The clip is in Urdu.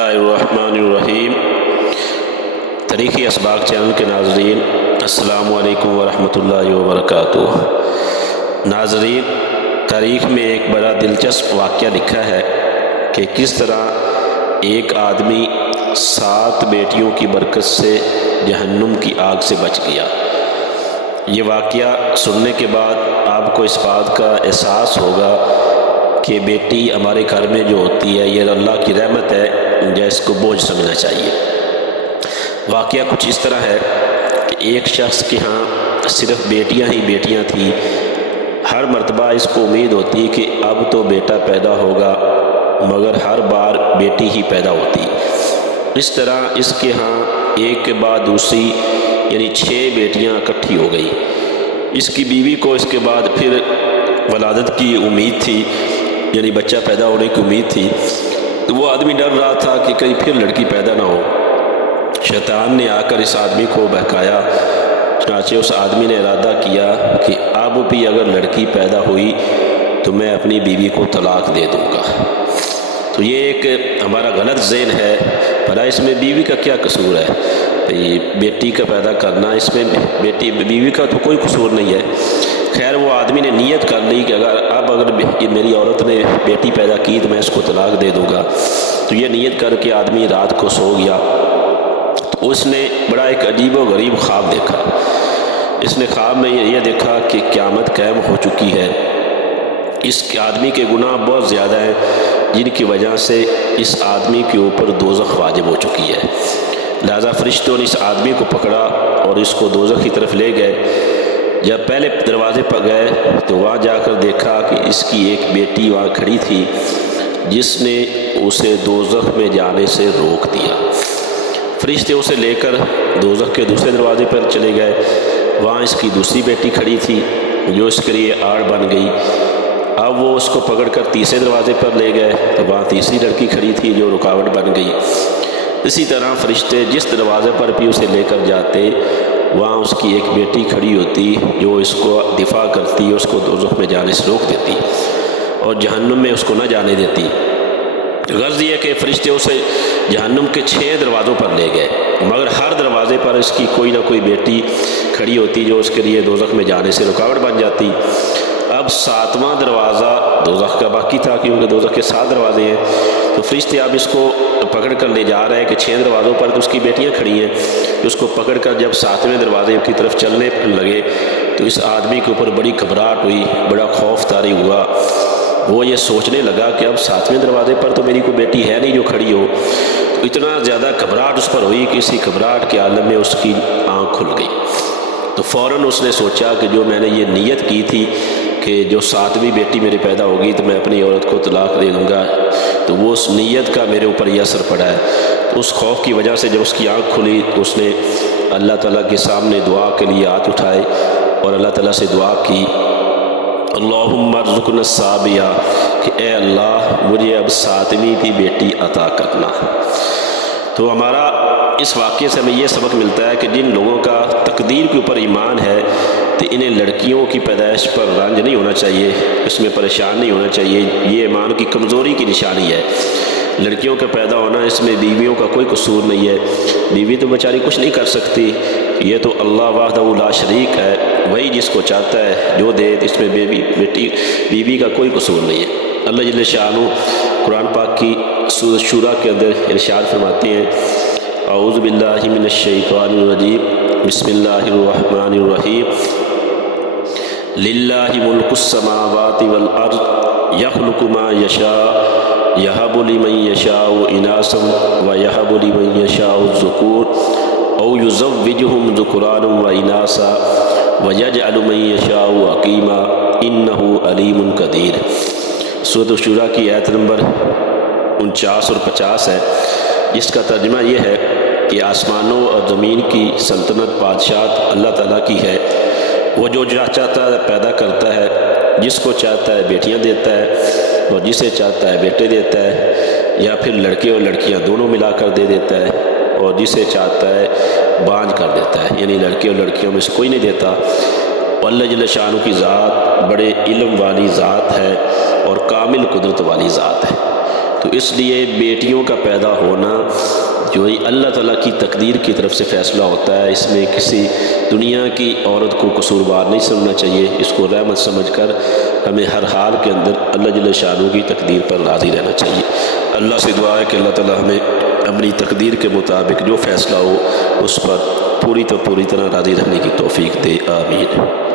الرحمن الرحیم۔ تاریخی اسباق چینل کے ناظرین، السلام علیکم ورحمۃ اللہ وبرکاتہ۔ ناظرین، تاریخ میں ایک بڑا دلچسپ واقعہ لکھا ہے کہ کس طرح ایک آدمی 7 بیٹیوں کی برکت سے جہنم کی آگ سے بچ گیا۔ یہ واقعہ سننے کے بعد آپ کو اس بات کا احساس ہوگا کہ بیٹی ہمارے گھر میں جو ہوتی ہے یہ اللہ کی رحمت ہے، جس کو بوجھ سمجھنا چاہیے۔ واقعہ کچھ اس طرح ہے کہ ایک شخص کے ہاں صرف بیٹیاں ہی بیٹیاں تھیں۔ ہر مرتبہ اس کو امید ہوتی کہ اب تو بیٹا پیدا ہوگا، مگر ہر بار بیٹی ہی پیدا ہوتی۔ اس طرح اس کے ہاں ایک کے بعد دوسری یعنی 6 بیٹیاں اکٹھی ہو گئی۔ اس کی بیوی کو اس کے بعد پھر ولادت کی امید تھی، یعنی بچہ پیدا ہونے کی امید تھی۔ تو وہ آدمی ڈر رہا تھا کہ کہیں پھر لڑکی پیدا نہ ہو۔ شیطان نے آ کر اس آدمی کو بہکایا۔ چنانچہ اس آدمی نے ارادہ کیا کہ اب بھی اگر لڑکی پیدا ہوئی تو میں اپنی بیوی کو طلاق دے دوں گا۔ تو یہ ایک ہمارا غلط ذہن ہے، بھلا اس میں بیوی کا کیا قصور ہے؟ بیٹی کا پیدا کرنا، اس میں بیوی کا تو کوئی قصور نہیں ہے۔ خیر، وہ آدمی نے نیت کر لی کہ اگر میری عورت نے بیٹی پیدا کی تو میں اس کو طلاق دے دوں گا۔ تو یہ نیت کر کے آدمی رات کو سو گیا۔ تو اس نے بڑا ایک عجیب و غریب خواب دیکھا۔ اس نے خواب میں یہ دیکھا کہ قیامت قائم ہو چکی ہے۔ اس آدمی کے گناہ بہت زیادہ ہیں، جن کی وجہ سے اس آدمی کے اوپر دوزخ واجب ہو چکی ہے۔ لہذا فرشتوں نے اس آدمی کو پکڑا اور اس کو دوزخ کی طرف لے گئے۔ جب پہلے دروازے پر گئے تو وہاں جا کر دیکھا کہ اس کی ایک بیٹی وہاں کھڑی تھی، جس نے اسے دوزخ میں جانے سے روک دیا۔ فرشتے اسے لے کر دوزخ کے دوسرے دروازے پر چلے گئے۔ وہاں اس کی دوسری بیٹی کھڑی تھی، جو اس کے لیے آڑ بن گئی۔ اب وہ اس کو پکڑ کر تیسرے دروازے پر لے گئے تو وہاں تیسری لڑکی کھڑی تھی، جو رکاوٹ بن گئی۔ اسی طرح فرشتے جس دروازے پر بھی اسے لے کر جاتے، وہاں اس کی ایک بیٹی کھڑی ہوتی، جو اس کو دفاع کرتی، اس کو دوزخ میں جانے سے روک دیتی اور جہنم میں اس کو نہ جانے دیتی۔ غرض یہ کہ فرشتے اسے جہنم کے 6 دروازوں پر لے گئے، مگر ہر دروازے پر اس کی کوئی نہ کوئی بیٹی کھڑی ہوتی، جو اس کے لیے دوزخ میں جانے سے رکاوٹ بن جاتی۔ اب 7واں دروازہ دوزخ کا باقی تھا، کیونکہ دوزخ کے 7 دروازے ہیں۔ تو فرشتے اب اس کو پکڑ کر لے جا رہے ہیں کہ 6 دروازوں پر تو اس کی بیٹیاں کھڑی ہیں۔ اس کو پکڑ کر جب 7ویں دروازے کی طرف چلنے لگے تو اس آدمی کے اوپر بڑی گھبراہٹ ہوئی، بڑا خوف طاری ہوا۔ وہ یہ سوچنے لگا کہ اب 7ویں دروازے پر تو میری کوئی بیٹی ہے نہیں جو کھڑی ہو۔ تو اتنا زیادہ گھبراہٹ اس پر ہوئی کہ اسی گھبراہٹ کے عالم میں اس کی آنکھ کھل گئی۔ تو فوراً اس نے سوچا کہ جو میں نے یہ نیت کی تھی کہ جو 7ویں بیٹی میری پیدا ہوگی تو میں اپنی عورت کو طلاق دے دوں گا، تو وہ اس نیت کا میرے اوپر یہ اثر پڑا ہے۔ تو اس خوف کی وجہ سے جب اس کی آنکھ کھلی تو اس نے اللہ تعالیٰ کے سامنے دعا کے لیے ہاتھ اٹھائے اور اللہ تعالیٰ سے دعا کی، اللہم ارزقنا السابعہ، کہ اے اللہ مجھے اب 7ویں بھی بیٹی عطا کرنا۔ تو ہمارا اس واقعے سے ہمیں یہ سبق ملتا ہے کہ جن لوگوں کا تقدیر کے اوپر ایمان ہے تو انہیں لڑکیوں کی پیدائش پر رنج نہیں ہونا چاہیے، اس میں پریشان نہیں ہونا چاہیے۔ یہ ایمان کی کمزوری کی نشانی ہے۔ لڑکیوں کا پیدا ہونا، اس میں بیویوں کا کوئی قصور نہیں ہے۔ بیوی تو بیچاری کچھ نہیں کر سکتی، یہ تو اللہ وحدہ لا شریک ہے، وہی جس کو چاہتا ہے جو دے، اس میں بیوی کا کوئی قصور نہیں ہے۔ اللہ جل شانہ قرآن پاک کی سورۃ شورى کے اندر ارشاد فرماتے ہیں، اعوذ باللہ من الشیطان الرجیم، بسم اللہ الرحمن الرحیم، للہ ملک السماوات والارض یخلق ما یشاء یہب لمن یشاء اناثا ویہب لمن یشاء الذکور او یزوجہم ذکرانا واناثا ویجعل من یشاء عقیما انہ علیم قدیر۔ سورۃ شورى کی آیت نمبر 49 اور 50 ہے، جس کا ترجمہ یہ ہے کہ آسمانوں اور زمین کی سلطنت بادشاہت اللہ تعالیٰ کی ہے۔ وہ جو چاہتا ہے پیدا کرتا ہے، جس کو چاہتا ہے بیٹیاں دیتا ہے اور جسے چاہتا ہے بیٹے دیتا ہے، یا پھر لڑکے اور لڑکیاں دونوں ملا کر دے دیتا ہے، اور جسے چاہتا ہے بانجھ کر دیتا ہے، یعنی لڑکے اور لڑکیوں میں سے کوئی نہیں دیتا۔ اللہ جل شانہ کی ذات بڑے علم والی ذات ہے اور کامل قدرت والی ذات ہے۔ تو تو اس لیے بیٹیوں کا پیدا ہونا جو اللہ تعالیٰ کی تقدیر کی طرف سے فیصلہ ہوتا ہے، اس میں کسی دنیا کی عورت کو قصوروار نہیں سمجھنا چاہیے، اس کو رحمت سمجھ کر ہمیں ہر حال کے اندر اللہ جل شانہ کی تقدیر پر راضی رہنا چاہیے۔ اللہ سے دعا ہے کہ اللہ تعالیٰ ہمیں اپنی تقدیر کے مطابق جو فیصلہ ہو اس پر پوری طرح راضی رہنے کی توفیق دے، آمین۔